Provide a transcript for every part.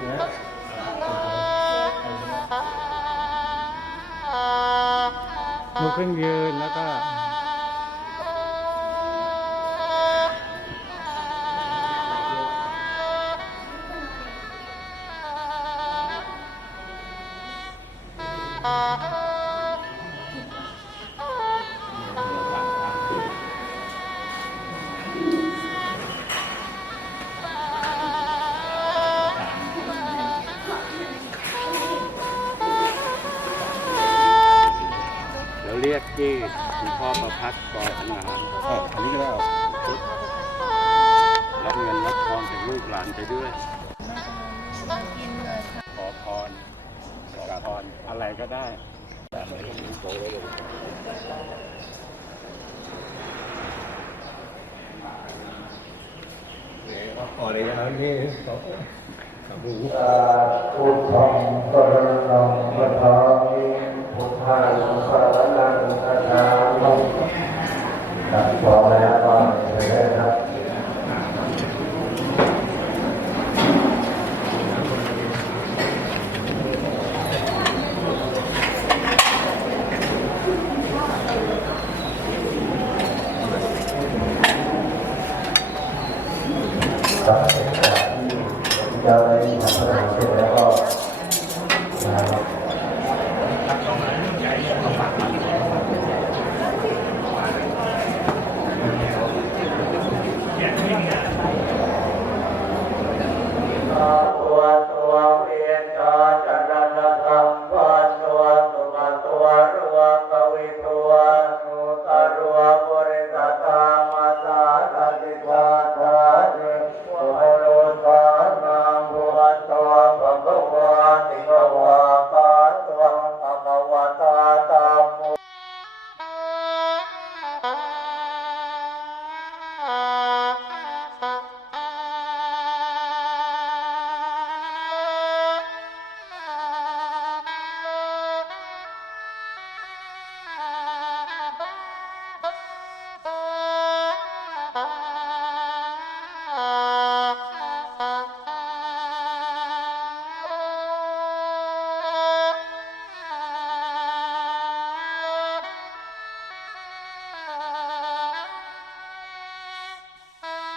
ลุกขึ้นยืนแล้วก็ ขอเลยนะครับนี่อุณสังสรณังคัจพุทธังสรณังคัจฉามิตัดต่อ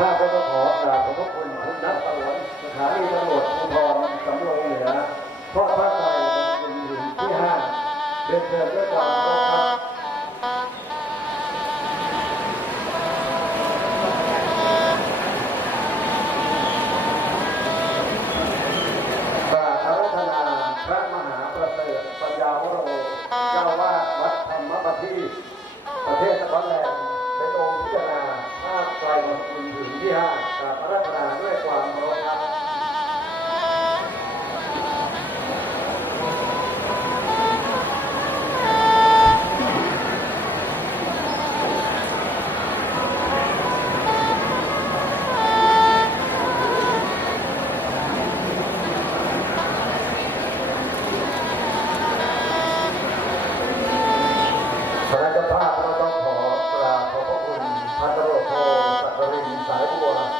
คณะเจ้าก็ต้องขอกราบขอบพระคุณคุณนัทสวนสถานีตำรวจภูธรสำโรงเหนือทอดผ้าไตรบนบุญที่ห้าเดินเชิญด้วยความเคารพครับกราบอารัธนาพระมหาประเสริฐปัญญาวโรเจ้าวาดวัดธรรมประทีปประเทศนครแล ไตรบนบุญถึงที่ห้ากราบอารัธนาด้วยความเคารพครับคณะเจ้าภาพเราต้องขอกราบขอบพระคุณพันตำรวจโท สักกรินส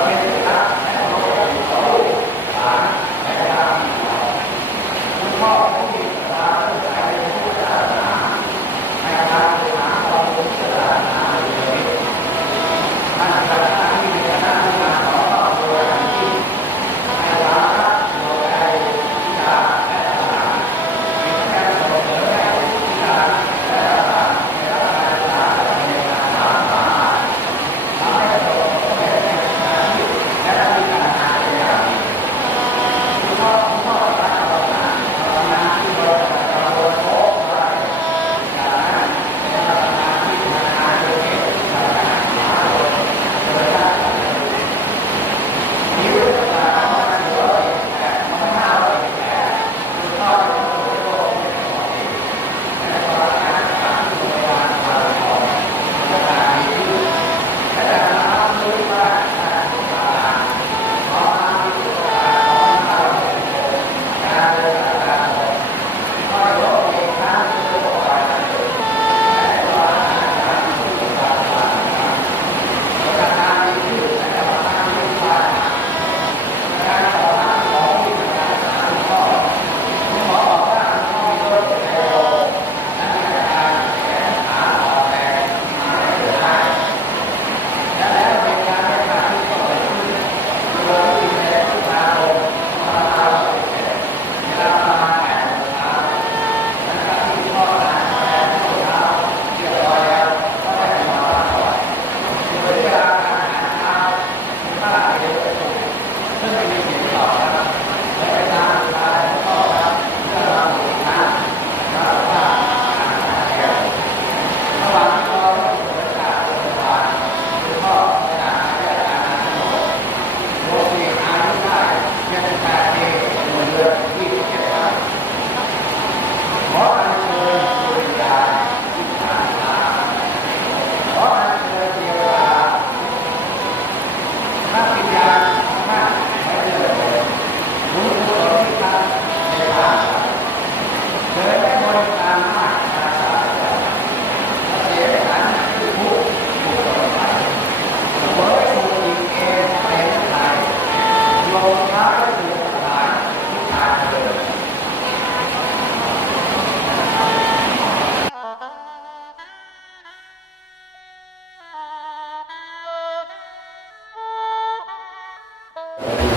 Obrigado.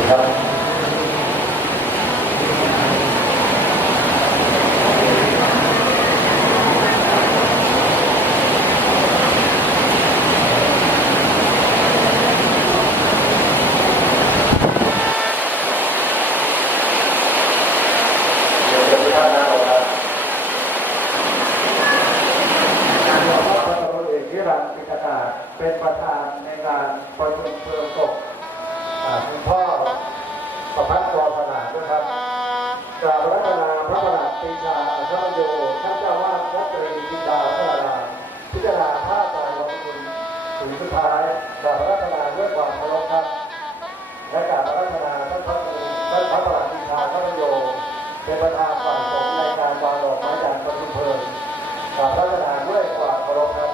ครับ ความสมในการวางดอกไม้จันทร์ประชุมเพลิงกราบพระระธาด้วยความเคารพครับ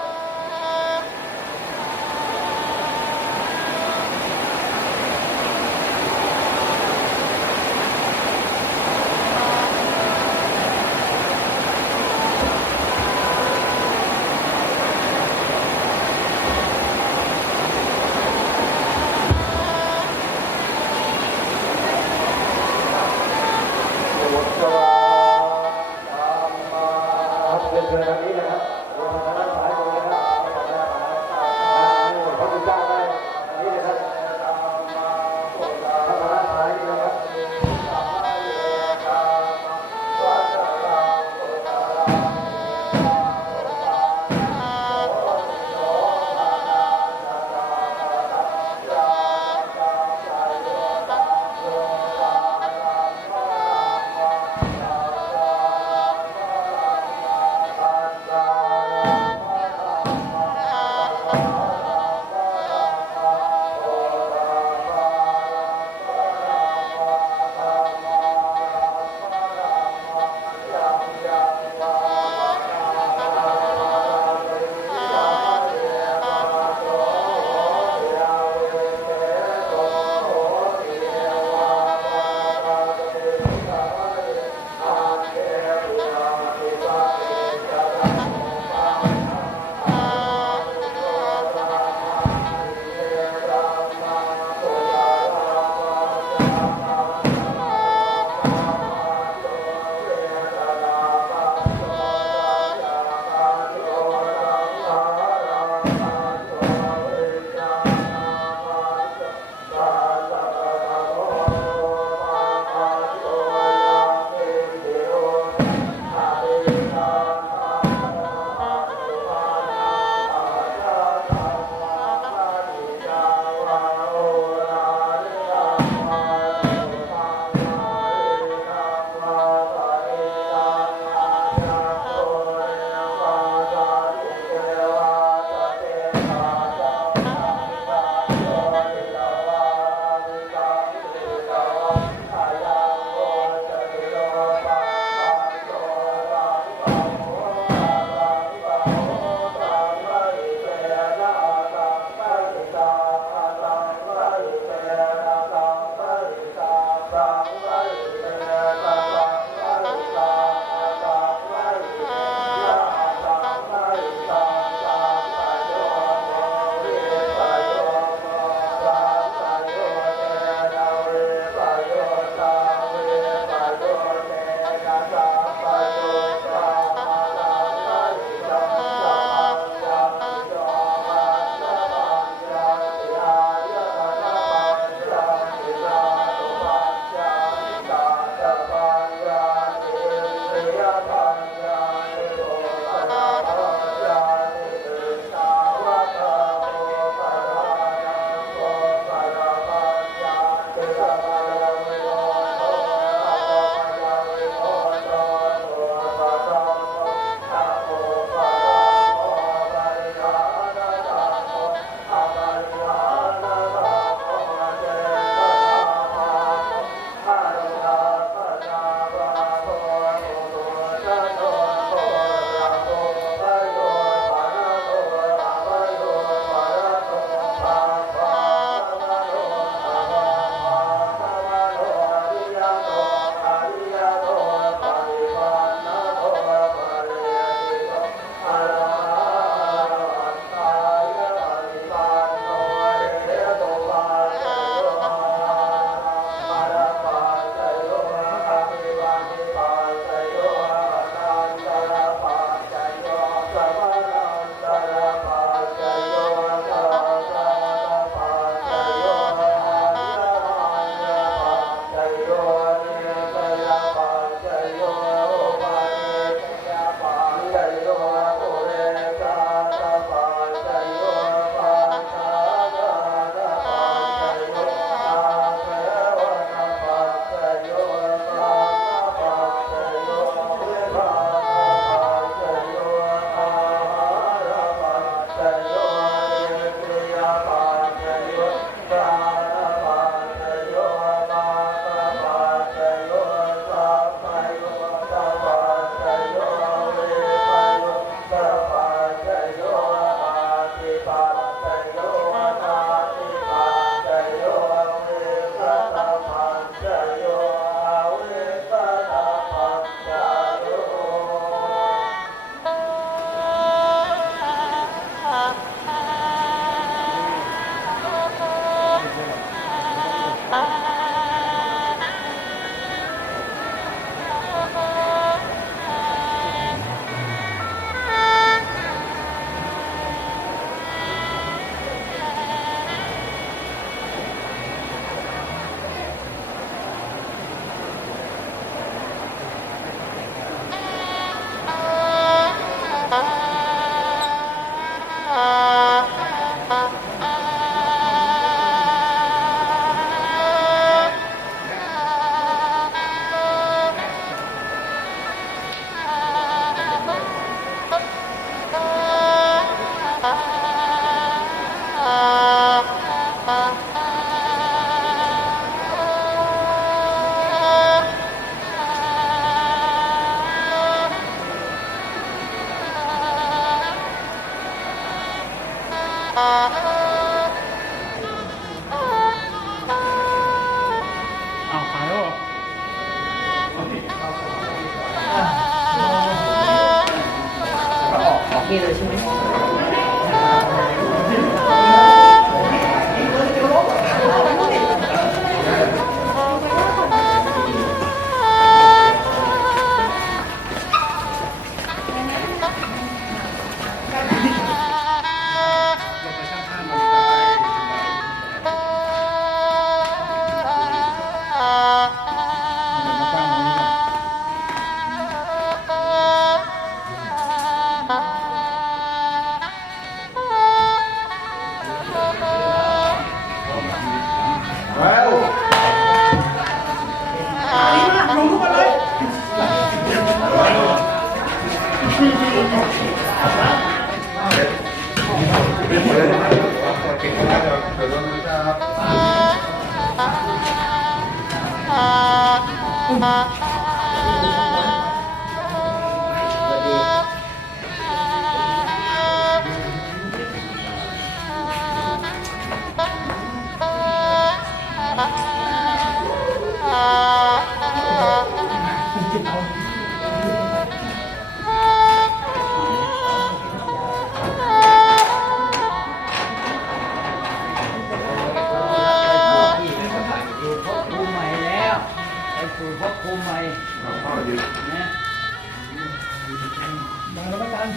อ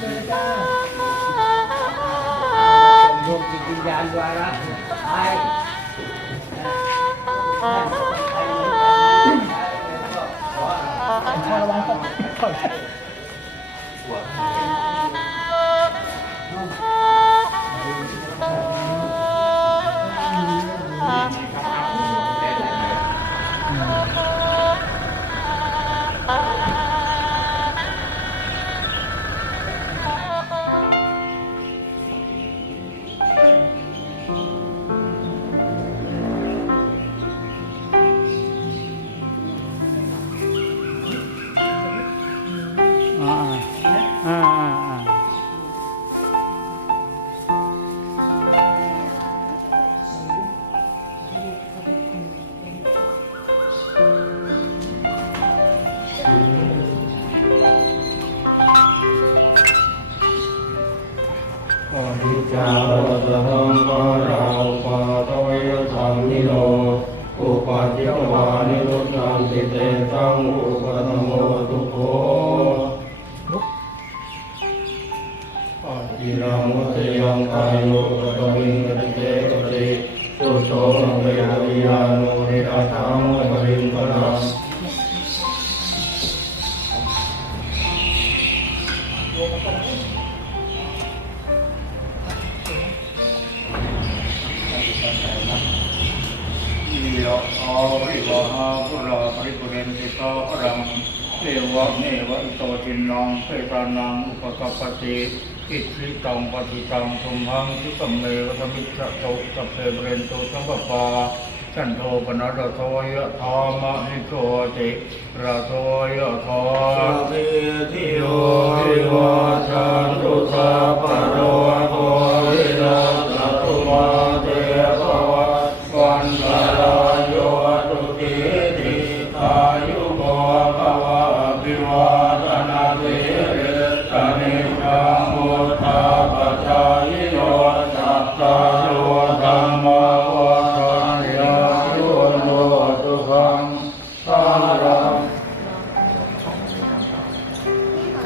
รเจอจ้าดวงจิตวิญญาณวาระไประวังตกอ่า อนิจจาวัฏหังปาราปาทวยธรรมนิโรอุปาจิตวานิรุตตันติเตตังอุป สัพเพเบเรนโตสัมปปาฉันโทปนัสโทยะธามะนิโกติระโทยะธาสัพเพทิโยวิวัชชันตุสัพพะโรโควินาศตุมา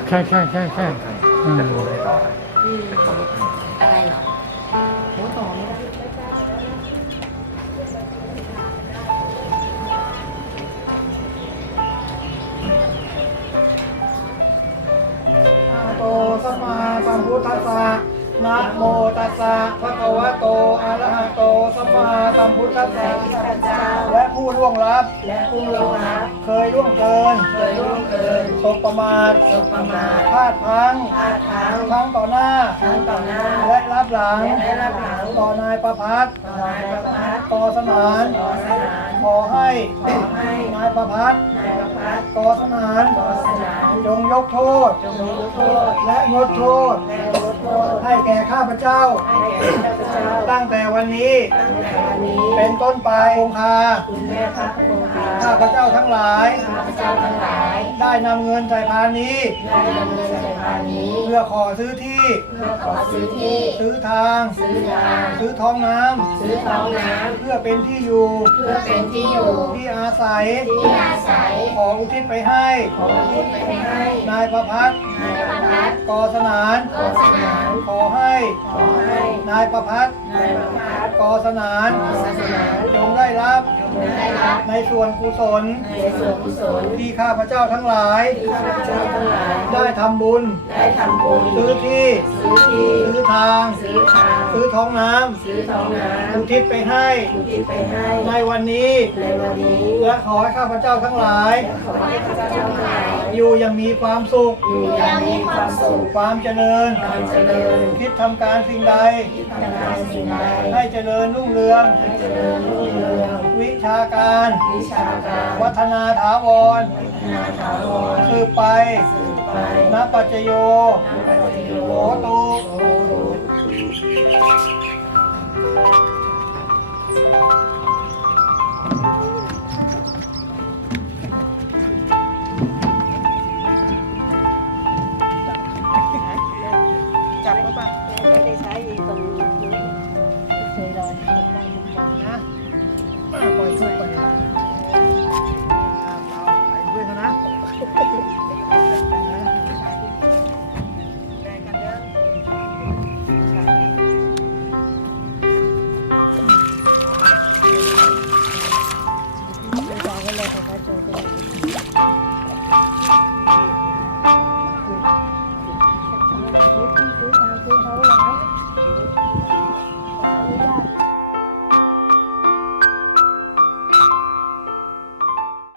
ใช่ใช่ใช่ใช่อืมอะไรเหรอโอ้ต่อไม่ได้โตสัมมาสัมพุทธัสสะ นะโมตัสสะภะคะวะโตอะระหะโตสัมมาสัมพุทธัสสะข้าพเจ้าและผู้ล่วงลับ และผู้ลงรับ เคยล่วงเกิน เคยล่วงเกินตกประมาทสบประมาทพลาดพลั้งพลาดพลั้งทั้งต่อหน้าทั้งต่อหน้า และรับหลังและรับหลังต่อนายประพัฒน์ต่อนายประพัฒน์ต่อสนานต่อสนานขอให้ขอให้นายประพัฒน์นายประพัฒน์ต่อสนานต่อสนานจงยกโทษจงยกโทษ และงดโทษและลดโทษ ให้แก่ข้าพเจ้าให้แก่ข้าพเจ้า ตั้งแต่วันนี้ตั้งแต่วันนี้เป็นต้นไปองคาคุณแม่พระคงคาข้าพเจ้าทั้งหลาย ข้าพเจ้าทั้งหลายได้นำเงินใส่พานนี้ ได้ดำเนินสายพานนี้เพื่อขอซื้อที่ เพื่อขอซื้อที่ ซื้อทาง ซื้อทาง ซื้อท้องน้ซื้อท้องน้ำเพื่อเป็นที่อยู่ำเพื่อเป็นที่อยู่ ที่อาศัย ที่อาศัย ขออุทิศไปให้ ขออุทิศไปให้ นายประพัฒน์นายประพัฒน์กอสนานกอสนานขอให้ ขอให้ นายประพัฒน์นายประพัฒน์กอสนานกอสนานจงได้รับได้รับ ในส่วนกุศลในส่วนกุศลที่ข้าพเจ้าทั้งหลาย ที่ข้าพเจ้าทั้งหลาย ได้ทำบุญ ได้ทำบุญ ซื้อที่ ซื้อที่ ซื้อทาง ซื้อทาง ซื้อท้องน้ซื้อท้องน้ำอุทิศไปให้ำอุทิศไปให้ ในวันนี้ ในวันนี้ และขอให้ข้าพเจ้าทั้งหลาย ขอให้ข้าพเจ้าทั้งหลาย อยู่อยังมีความสุข อยู่อย่างมีความสุข ความเจริญ ความเจริญ คิดทำการสิ่งใดทำงานสิ่งใด ให้เจริญรุ่งเรือง ให้เจริญรุ่งเรือง วิชาการ วิชาการ วัฒนาถาวรนาถาวร สืบไป สืบไปณปัจจโยนักปัจจโยโหตุ